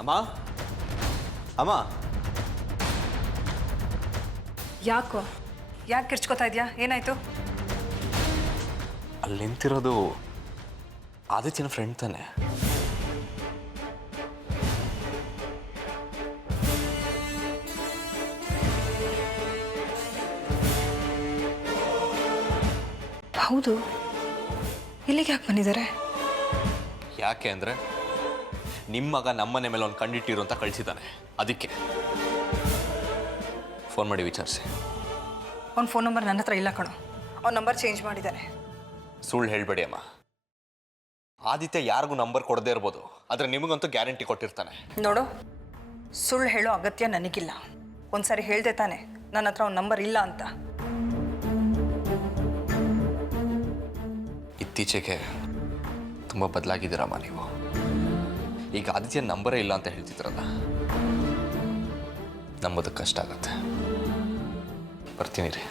ಅಮ್ಮ ಅಮ್ಮ ಯಾಕೆ ಕಿರ್ಚ್ಕೋತಾ ಇದೆಯಾ? ಏನಾಯ್ತು? ಅಲ್ಲಿ ನಿಂತಿರೋದು ಆದಿತ್ಯನ ಫ್ರೆಂಡ್ ತಾನೆ? ಹೌದು. ಇಲ್ಲಿಗೆ ಯಾಕೆ ಬಂದಿದ್ದಾರೆ? ಯಾಕೆ ಅಂದರೆ ನಿಮ್ಮ ಮಗ ನಮ್ಮನೆ ಮೇಲೆ ಒಂದು ಕಂಡಿಟ್ಟಿರು ಅಂತ ಕಳಿಸಿದ್ದಾನೆ, ಅದಕ್ಕೆ ಫೋನ್ ಮಾಡಿ ವಿಚಾರಿಸಿ. ಅವ್ನ ಫೋನ್ ನಂಬರ್ ನನ್ನ ಹತ್ರ ಇಲ್ಲ ಕಣೋ. ಅವ್ನ ನಂಬರ್ ಚೇಂಜ್ ಮಾಡಿದ್ದಾನೆ. ಸುಳ್ಳು ಹೇಳಬೇಡಿ ಅಮ್ಮ. ಆದಿತ್ಯ ಯಾರಿಗೂ ನಂಬರ್ ಕೊಡದೇ ಇರ್ಬೋದು, ಆದರೆ ನಿಮಗಂತೂ ಗ್ಯಾರಂಟಿ ಕೊಟ್ಟಿರ್ತಾನೆ. ನೋಡು, ಸುಳ್ಳು ಹೇಳೋ ಅಗತ್ಯ ನನಗಿಲ್ಲ. ಒಂದ್ಸರಿ ಹೇಳ್ದೆ ತಾನೆ ನನ್ನ ಹತ್ರ ಅವ್ನ ನಂಬರ್ ಇಲ್ಲ ಅಂತ. ಇತ್ತೀಚೆಗೆ ತುಂಬ ಬದಲಾಗಿದ್ದೀರಮ್ಮ ನೀವು. ಈಗ ಆದಿತ್ಯ ನಂಬರೇ ಇಲ್ಲ ಅಂತ ಹೇಳ್ತಿದ್ರಲ್ಲ, ನಂಬೋದಕ್ಕೆ ಕಷ್ಟ ಆಗತ್ತೆ. ಬರ್ತೀನಿ ರೀ.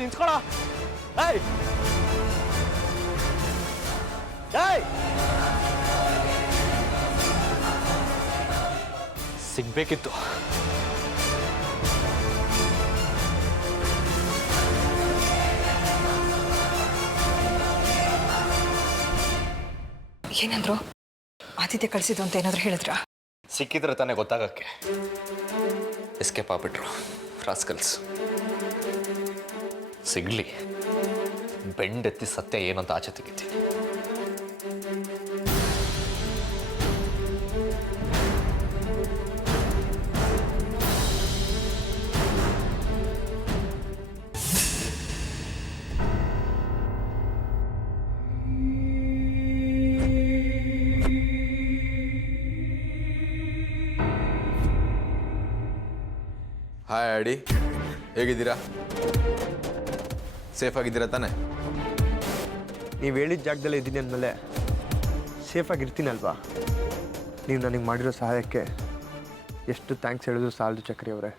ನಿಂತ್ಕೊಳ. ಸಿಗ್ಬೇಕಿತ್ತು. ಏನಂದ್ರು? ಆದಿತ್ಯ ಕಳಿಸಿದ್ದು ಅಂತ ಏನಾದ್ರು ಹೇಳಿದ್ರ? ಸಿಕ್ಕಿದ್ರೆ ತಾನೇ ಗೊತ್ತಾಗಕ್ಕೆ. Escape ಆಗ್ಬಿಟ್ರು rascals. ಸಿಗ್ಲಿ, ಬೆಂಡೆತ್ತಿ ಸತ್ಯ ಏನು ಅಂತ ಆಚೆ ತೆಗಿತೀನಿ. ಹಾಯ್ ಆಡಿ, ಹೇಗಿದ್ದೀರಾ? ಸೇಫ್ ಆಗಿದ್ದೀರಾ ತಾನೆ? ನೀವು ಹೇಳಿದ ಜಾಗದಲ್ಲೇ ಇದ್ದೀನಿ ಅಂದಮೇಲೆ ಸೇಫಾಗಿರ್ತೀನಲ್ವಾ? ನೀವು ನನಗೆ ಮಾಡಿರೋ ಸಹಾಯಕ್ಕೆ ಎಷ್ಟು ಥ್ಯಾಂಕ್ಸ್ ಹೇಳಿದ್ರು ಸಾಲದು ಚಕ್ರಿ ಅವರೇ.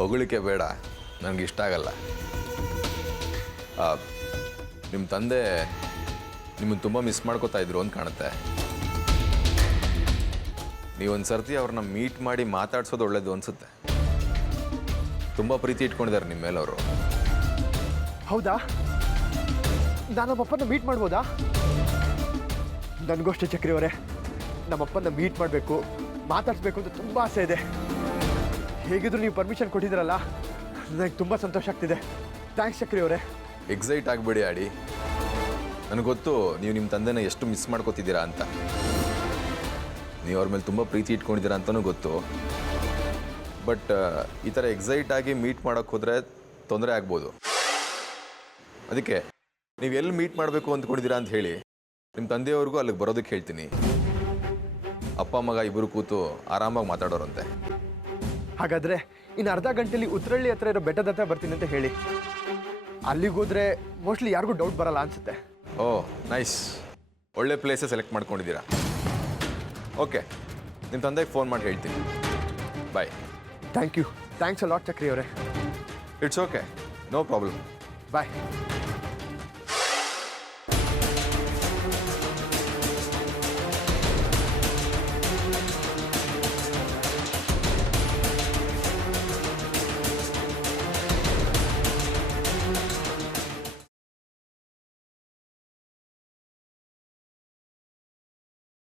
ಹೊಗಳಿಕೆ ಬೇಡ, ನನಗೆ ಇಷ್ಟ ಆಗಲ್ಲ. ನಿಮ್ಮ ತಂದೆ ನಿಮ್ಮನ್ನು ತುಂಬ ಮಿಸ್ ಮಾಡ್ಕೋತಾ ಇದ್ರು ಅಂತ ಕಾಣುತ್ತೆ. ನೀವೊಂದು ಸರ್ತಿ ಅವ್ರನ್ನ ಮೀಟ್ ಮಾಡಿ ಮಾತಾಡ್ಸೋದು ಒಳ್ಳೇದು ಅನಿಸುತ್ತೆ. ತುಂಬ ಪ್ರೀತಿ ಇಟ್ಕೊಂಡಿದ್ದಾರೆ ನಿಮ್ಮ ಮೇಲೆ ಅವರು. ಹೌದಾ? ನಮ್ಮಪ್ಪನ ಮೀಟ್ ಮಾಡ್ಬೋದಾ? ನನಗೂ ಅಷ್ಟೇ ಚಕ್ರಿ ಅವರೇ, ನಮ್ಮಪ್ಪನ ಮೀಟ್ ಮಾಡಬೇಕು, ಮಾತಾಡಿಸ್ಬೇಕು ಅಂತ ತುಂಬ ಆಸೆ ಇದೆ. ಹೇಗಿದ್ರು ನೀವು ಪರ್ಮಿಷನ್ ಕೊಟ್ಟಿದ್ದೀರಲ್ಲ, ನನಗೆ ತುಂಬ ಸಂತೋಷ ಆಗ್ತಿದೆ. ಥ್ಯಾಂಕ್ಸ್ ಚಕ್ರಿ ಅವರೇ. ಎಕ್ಸೈಟ್ ಆಗಬೇಡಿ ಆಡಿ. ನನಗೆ ಗೊತ್ತು ನೀವು ನಿಮ್ಮ ತಂದೆನ ಎಷ್ಟು ಮಿಸ್ ಮಾಡ್ಕೋತಿದ್ದೀರಾ ಅಂತ. ನೀವು ಅವ್ರ ಮೇಲೆ ತುಂಬ ಪ್ರೀತಿ ಇಟ್ಕೊಂಡಿದ್ದೀರಾ ಅಂತಲೂ ಗೊತ್ತು. ಬಟ್ ಈ ಥರ ಎಕ್ಸೈಟ್ ಆಗಿ ಮೀಟ್ ಮಾಡೋಕ್ಕೆ ಹೋದರೆ ತೊಂದರೆ ಆಗ್ಬೋದು. ಅದಕ್ಕೆ ನೀವು ಎಲ್ಲಿ ಮೀಟ್ ಮಾಡಬೇಕು ಅಂದ್ಕೊಂಡಿದ್ದೀರಾ ಅಂತ ಹೇಳಿ ನಿಮ್ಮ ತಂದೆಯವ್ರಿಗೂ ಅಲ್ಲಿಗೆ ಬರೋದಕ್ಕೆ ಹೇಳ್ತೀನಿ. ಅಪ್ಪ ಮಗ ಇಬ್ಬರು ಕೂತು ಆರಾಮಾಗಿ ಮಾತಾಡೋರಂತೆ. ಹಾಗಾದರೆ ಇನ್ನು ಅರ್ಧ ಗಂಟೆಲಿ ಉತ್ತರಳ್ಳಿ ಹತ್ರ ಇರೋ ಬೆಟ್ಟದ ಹತ್ರ ಬರ್ತೀನಿ ಅಂತ ಹೇಳಿ. ಅಲ್ಲಿಗೆ ಹೋದರೆ ಮೋಸ್ಟ್ಲಿ ಯಾರಿಗೂ ಡೌಟ್ ಬರಲ್ಲ ಅನಿಸುತ್ತೆ. ಓಹ್ ನೈಸ್, ಒಳ್ಳೆ ಪ್ಲೇಸೇ ಸೆಲೆಕ್ಟ್ ಮಾಡ್ಕೊಂಡಿದ್ದೀರಾ. ಓಕೆ, ನಿಮ್ಮ ತಂದೆಗೆ ಫೋನ್ ಮಾಡಿ ಹೇಳ್ತೀನಿ. Bye. Thank you. Thanks a lot Chakri ಅವರೇ. It's okay, no problem. Bye.